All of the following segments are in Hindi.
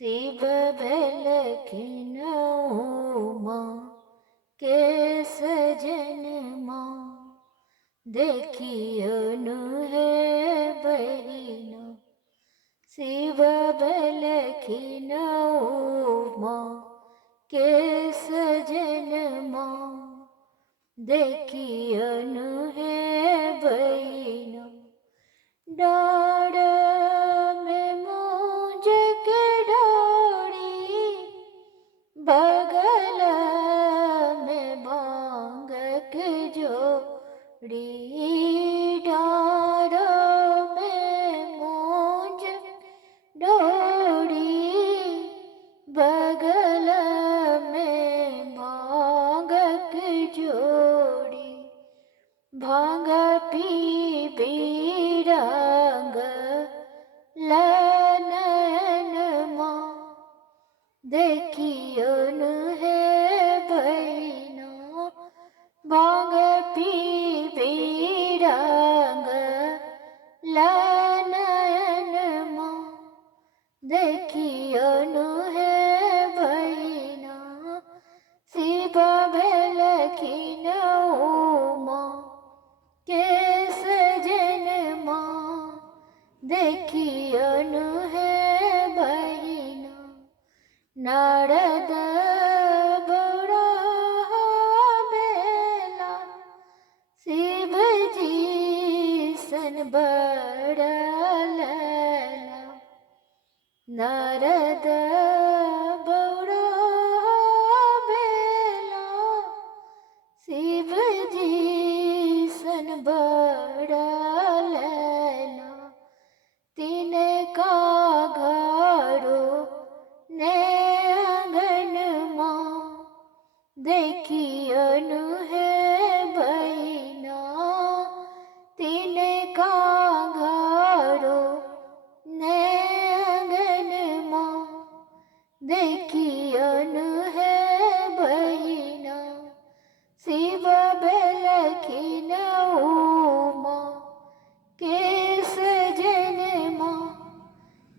शिव भेलखिनउमा के सजनमा देखियनु हे बहिना। शिव भेलखिनउमा के सजनमा देखियनु हे बहिना। डाँड़ में मूंज के डाढ़ी बगल में भांग के जोड़ी। डाँड़ में मूंज डोरी बगल में भांग के जोड़ी। भांग पी बीरंग लनयनमा देखियनु हे बहिना। भांग पी बीरंग लनयनमा देखियनु हे बहिना। शिव भेलखिनउमा के सजनमा देखियनु हे बहिना। नारद बौरा बेला शिव जी सन बड़ा लैला। नारद बौरा बेला शिव जी सन बड़ा लैला। तिनका घरो ने आंगनमा देखियनु हे बहिना। तिनका घरो ने आंगनमा देखियनु हे बहिना। शिव भेलखिनउमा के सजनमा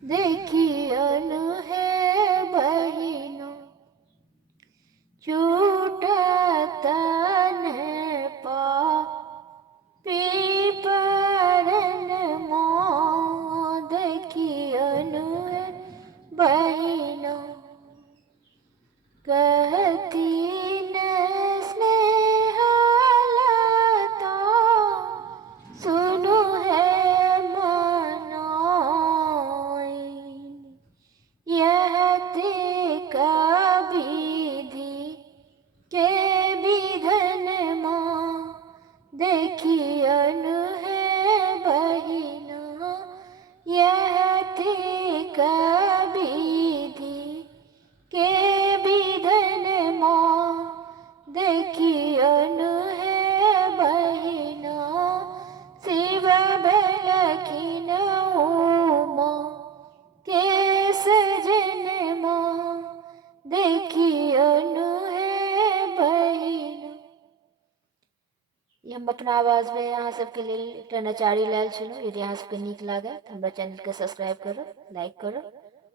देखियनु हे बहिना। छूटत नहीं पापी परनमा देखियनु हे बहिना। कहती न स्नेहलता सुनु है मनाइन। यह ते विधि के विधनमा देखियनु हे बहिना। यह ते विधि के विधनमा देखियनु हे बहिना। शिव भेलखिनउमा के सजनमा देखियनु हे बहिना। हम अपना आवाज में यहाँ सबके लिए एक नचारी लायल छलहुँ। यदि यहाँ सबके नीक लागे तो हमारा चैनल के सब्सक्राइब करो, लाइक करो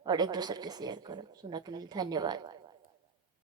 और एक दूसरे के शेयर करो। सुनने के लिए धन्यवाद।